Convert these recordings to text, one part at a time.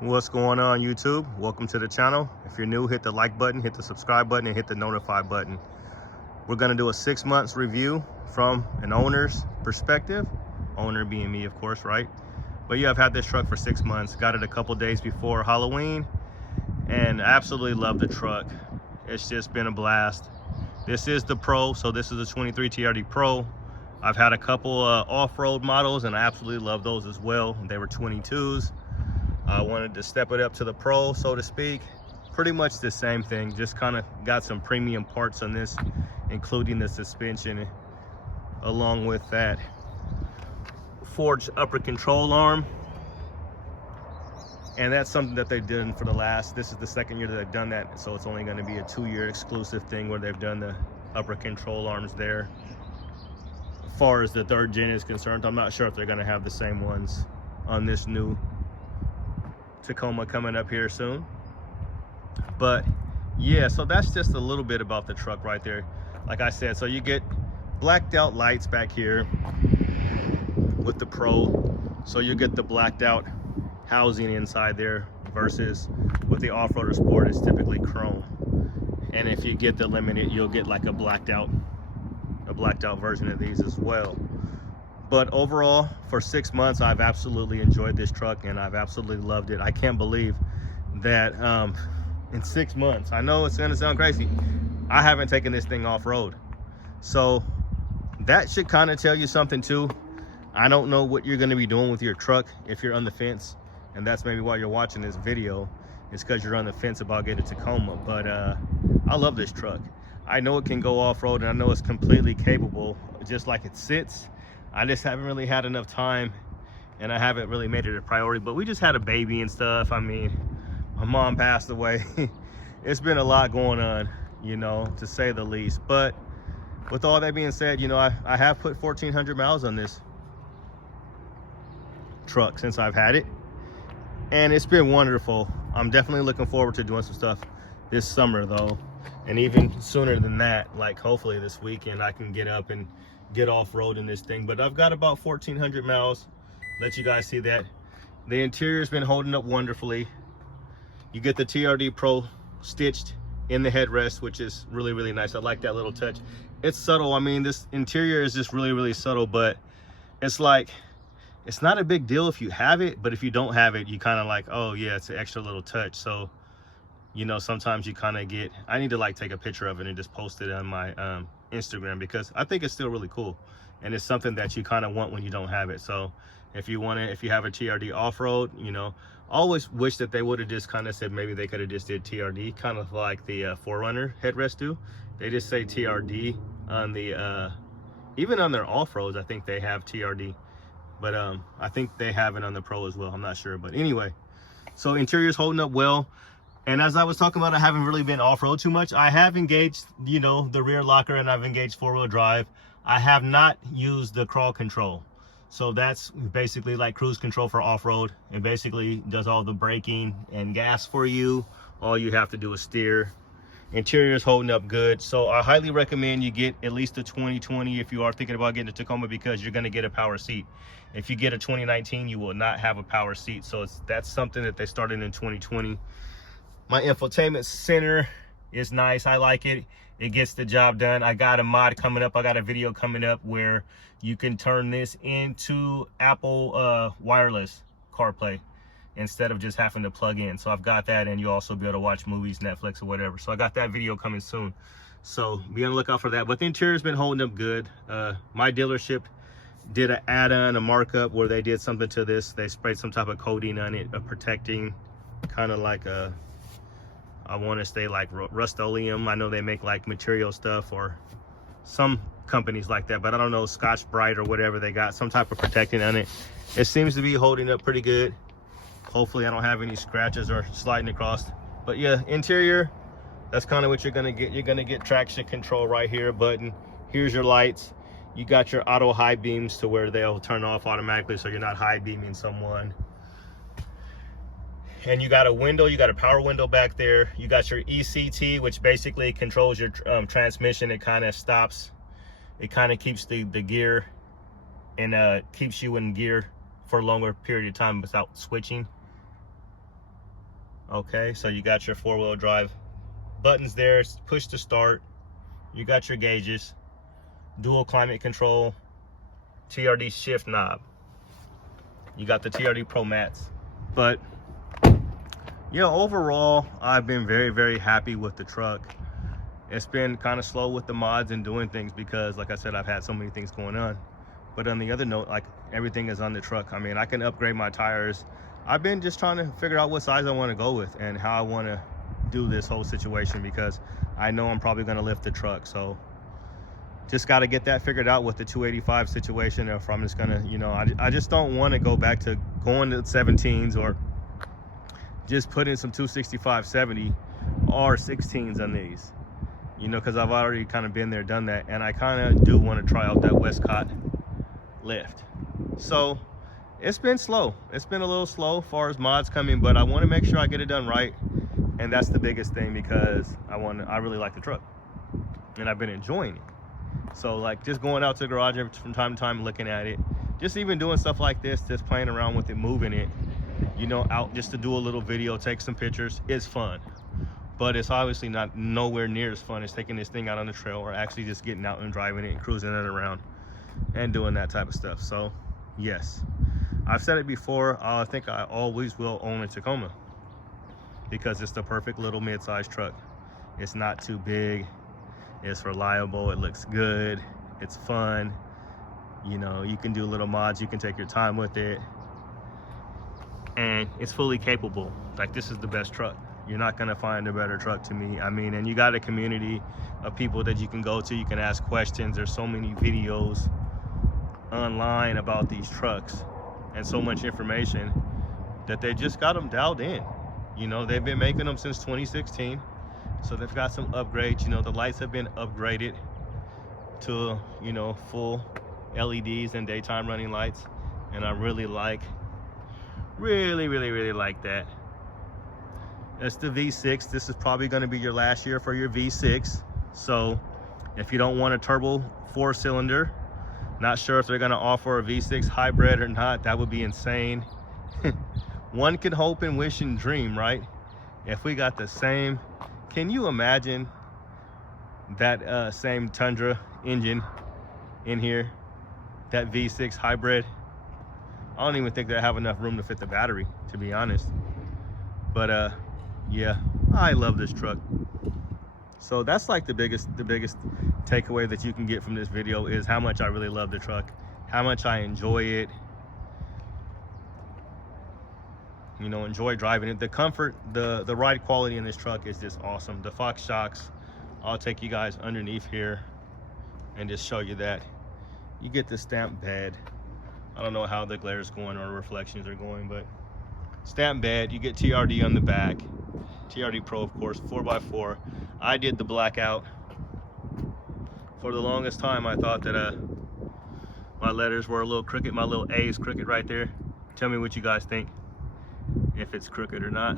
What's going on, YouTube? Welcome to the channel. If you're new, hit the like button, hit the subscribe button, and hit the notify button. We're going to do a 6 months review from an owner's perspective, owner being me, of course, right? But yeah, I've had this truck for 6 months, got it a couple days before Halloween, and absolutely love the truck. It's just been a blast. This is the Pro, so this is a 23 TRD Pro. I've had a couple off-road models, and I absolutely love those as well. They were 22s. I wanted to step it up to the Pro, so to speak. Pretty much the same thing, just kind of got some premium parts on this, including the suspension, along with that forged upper control arm. And that's something that they've done for this is the second year that they've done that, so it's only going to be a 2-year exclusive thing where they've done the upper control arms there. As far as the 3rd gen is concerned, I'm not sure if they're going to have the same ones on this new Tacoma coming up here soon. But yeah, so that's just a little bit about the truck right there. Like I said, so you get blacked out lights back here with the Pro, so you get the blacked out housing inside there, versus with the off-roader Sport it's typically chrome. And if you get the limited, you'll get like a blacked out version of these as well. But overall, for 6 months, I've absolutely enjoyed this truck and I've absolutely loved it. I can't believe that in 6 months, I know it's gonna sound crazy, I haven't taken this thing off-road. So that should kind of tell you something too. I don't know what you're gonna be doing with your truck if you're on the fence, and that's maybe why you're watching this video, is because you're on the fence about getting a Tacoma. But I love this truck. I know it can go off-road, and I know it's completely capable, just like it sits. I just haven't really had enough time, and I haven't really made it a priority. But we just had a baby and stuff. I mean, my mom passed away. It's been a lot going on, you know, to say the least. But with all that being said, you know, I have put 1,400 miles on this truck since I've had it, and it's been wonderful. I'm definitely looking forward to doing some stuff this summer though, and even sooner than that, like hopefully this weekend I can get up and get off-road in this thing. But I've got about 1,400 miles. Let you guys see that. The interior's been holding up wonderfully. You get the TRD Pro stitched in the headrest, which is really, really nice. I like that little touch. It's subtle. I mean, this interior is just really, really subtle, but it's like, it's not a big deal if you have it, but if you don't have it, you kind of like, oh yeah, it's an extra little touch. So, you know, sometimes you kind of get, I need to like take a picture of it and just post it on my Instagram, because I think it's still really cool, and it's something that you kind of want when you don't have it. So if you want to, if you have a TRD off-road, you know, always wish that they would have just kind of said, maybe they could have just did TRD, kind of like the 4Runner headrest do. They just say TRD on the even on their off-roads. I think they have TRD, but I think they have it on the Pro as well. I'm not sure, but anyway, so interior's holding up well. And as I was talking about, I haven't really been off-road too much. I have engaged, you know, the rear locker, and I've engaged 4-wheel drive. I have not used the crawl control. So that's basically like cruise control for off-road. It basically does all the braking and gas for you. All you have to do is steer. Interior is holding up good. So I highly recommend you get at least a 2020 if you are thinking about getting a Tacoma, because you're going to get a power seat. If you get a 2019, you will not have a power seat. So that's something that they started in 2020. My infotainment center is nice. I like it. It gets the job done. I got a mod coming up. I got a video coming up where you can turn this into Apple wireless CarPlay instead of just having to plug in. So I've got that, and you also be able to watch movies, Netflix or whatever. So I got that video coming soon. So be on the lookout for that. But the interior's been holding up good. My dealership did an add-on, a markup, where they did something to this. They sprayed some type of coating on it, a protecting, kind of like a, I want to say like Rust-Oleum. I know they make like material stuff, or some companies like that, but I don't know, Scotch Brite or whatever. They got some type of protecting on it. It seems to be holding up pretty good. Hopefully I don't have any scratches or sliding across. But yeah, interior, that's kind of what you're gonna get. You're gonna get traction control right here, button. Here's your lights. You got your auto high beams to where they'll turn off automatically, so you're not high beaming someone. And you got a window, you got a power window back there. You got your ECT, which basically controls your transmission. It kind of stops, it kind of keeps the gear, and keeps you in gear for a longer period of time without switching. Okay, so you got your 4-wheel drive buttons there, push to start. You got your gauges, dual climate control, TRD shift knob. You got the TRD Pro mats. But yeah, overall, I've been very, very happy with the truck. It's been kind of slow with the mods and doing things because, like I said, I've had so many things going on. But on the other note, like, everything is on the truck. I mean, I can upgrade my tires. I've been just trying to figure out what size I want to go with and how I want to do this whole situation, because I know I'm probably going to lift the truck. So just got to get that figured out with the 285 situation. If I'm just going to, you know, I just don't want to go back to going to 17s or just put in some 265/70 or 16s on these, you know, because I've already kind of been there, done that, and I kind of do want to try out that Westcott lift. So it's been slow. It's been a little slow as far as mods coming, but I want to make sure I get it done right, and that's the biggest thing, because I really like the truck and I've been enjoying it. So like just going out to the garage from time to time, looking at it, just even doing stuff like this, just playing around with it, moving it, you know, out just to do a little video, take some pictures, is fun. But it's obviously not nowhere near as fun as taking this thing out on the trail or actually just getting out and driving it and cruising it around and doing that type of stuff. So yes, I've said it before, I think I always will own a Tacoma, because it's the perfect little mid-sized truck. It's not too big, it's reliable, it looks good, it's fun, you know, you can do little mods, you can take your time with it, and it's fully capable. Like, this is the best truck. You're not gonna find a better truck to me. I mean, and you got a community of people that you can go to, you can ask questions. There's so many videos online about these trucks and so much information that they just got them dialed in. You know, they've been making them since 2016, so they've got some upgrades. You know, the lights have been upgraded to, you know, full LEDs and daytime running lights, and I really like that. It's the V6. This is probably going to be your last year for your V6, so if you don't want a turbo 4-cylinder, not sure if they're going to offer a V6 hybrid or not, that would be insane. One can hope and wish and dream, right? If we got the same, can you imagine that same Tundra engine in here, that V6 hybrid? I don't even think they have enough room to fit the battery, to be honest. But yeah, I love this truck. So that's like the biggest takeaway that you can get from this video, is how much I really love the truck, how much I enjoy it, you know, enjoy driving it. The comfort, the ride quality in this truck is just awesome. The Fox shocks, I'll take you guys underneath here and just show you that. You get the stamped bed. I don't know how the glare is going or reflections are going, but stamped bed. You get TRD on the back, TRD Pro, of course, 4x4. I did the blackout. For the longest time, I thought that my letters were a little crooked. My little A is crooked right there. Tell me what you guys think, if it's crooked or not.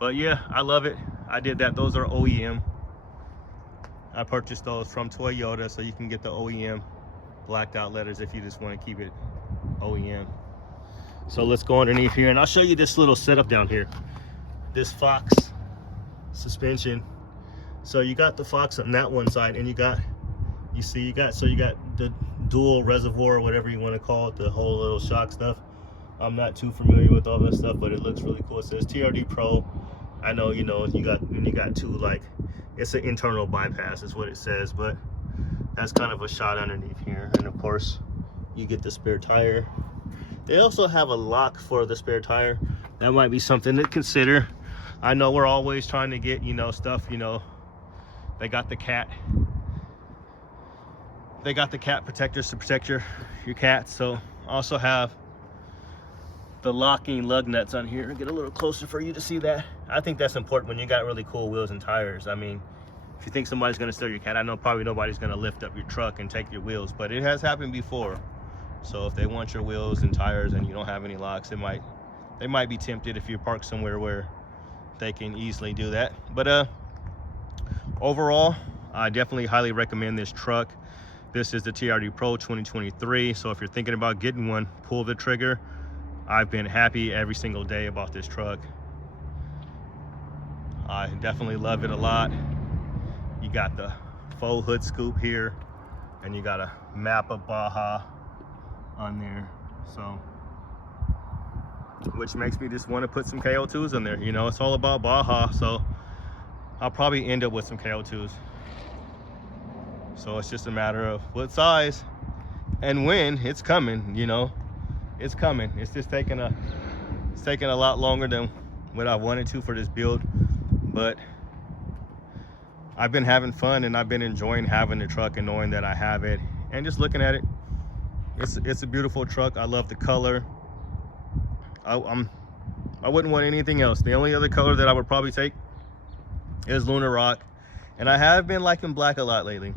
But yeah, I love it. I did that. Those are OEM. I purchased those from Toyota, so you can get the OEM blacked out letters if you just want to keep it OEM. So let's go underneath here and I'll show you this little setup down here. This Fox suspension. So you got the Fox on that one side, and you got the dual reservoir, or whatever you want to call it, the whole little shock stuff. I'm not too familiar with all this stuff, but it looks really cool. It says TRD Pro. I know, you know, you got two, like, it's an internal bypass is what it says, but that's kind of a shot underneath here. And of course you get the spare tire. They also have a lock for the spare tire. That might be something to consider. I know we're always trying to get, you know, stuff, you know, they got the cat protectors to protect your cats. So also have the locking lug nuts on here. Get a little closer for you to see that. I think that's important when you got really cool wheels and tires. I mean, if you think somebody's gonna steal your cat, I know probably nobody's gonna lift up your truck and take your wheels, but it has happened before. So if they want your wheels and tires and you don't have any locks, they might be tempted if you park somewhere where they can easily do that. But overall, I definitely highly recommend this truck. This is the TRD Pro 2023. So if you're thinking about getting one, pull the trigger. I've been happy every single day about this truck. I definitely love it a lot. You got the faux hood scoop here, and you got a map of Baja on there, so which makes me just want to put some KO2s in there. You know, it's all about Baja, so I'll probably end up with some KO2s. So it's just a matter of what size and when. It's coming, you know, it's coming. It's just taking a lot longer than what I wanted to for this build, but I've been having fun and I've been enjoying having the truck and knowing that I have it and just looking at it. It's a beautiful truck. I love the color. I wouldn't want anything else. The only other color that I would probably take is Lunar Rock, and I have been liking black a lot lately.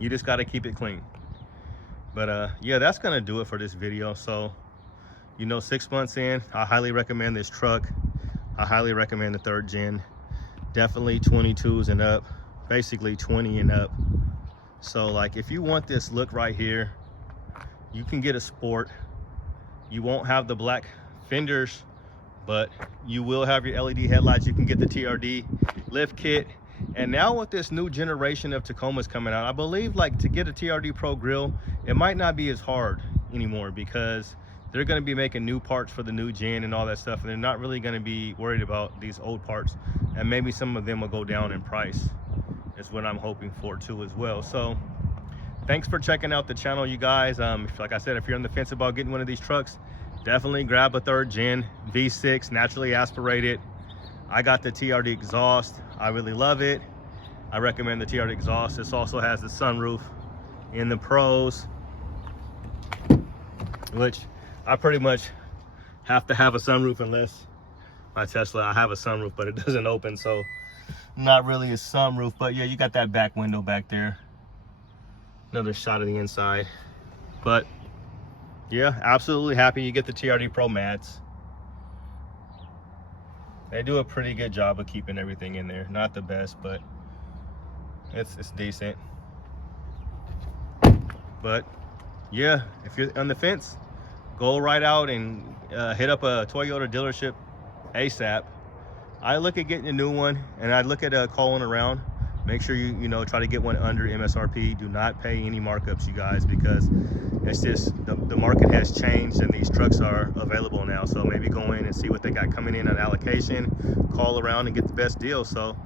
You just got to keep it clean. But yeah, that's gonna do it for this video. So, you know, 6 months in, I highly recommend this truck. I highly recommend the 3rd gen. Definitely 22s and up, basically 20 and up. So like, if you want this look right here, you can get a Sport. You won't have the black fenders, but you will have your LED headlights. You can get the TRD lift kit. And now with this new generation of Tacomas coming out, I believe like to get a TRD Pro grill, it might not be as hard anymore, because they're going to be making new parts for the new gen and all that stuff, and they're not really going to be worried about these old parts, and maybe some of them will go down in price, is what I'm hoping for too as well. So thanks for checking out the channel, you guys. Like I said, if you're on the fence about getting one of these trucks, definitely grab a 3rd gen V6 naturally aspirated. I got the TRD exhaust. I really love it. I recommend the TRD exhaust. This also has the sunroof in the Pros, which I pretty much have to have a sunroof unless my Tesla, I have a sunroof, but it doesn't open, so not really a sunroof. But yeah, you got that back window back there. Another shot of the inside. But yeah, absolutely happy you get the TRD Pro mats. They do a pretty good job of keeping everything in there. Not the best, but it's decent. But yeah, if you're on the fence, go right out and hit up a Toyota dealership ASAP. I look at getting a new one, and I look at calling around. Make sure you know, try to get one under MSRP. Do not pay any markups, you guys, because it's just the market has changed and these trucks are available now. So maybe go in and see what they got coming in on allocation, call around and get the best deal. So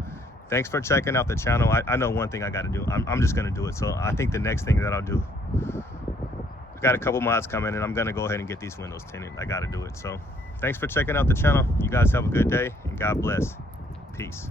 thanks for checking out the channel. I know one thing I got to do. I'm just going to do it. So I think the next thing that I'll do, I got a couple mods coming, and I'm going to go ahead and get these windows tinted. I got to do it. So thanks for checking out the channel. You guys have a good day, and God bless. Peace.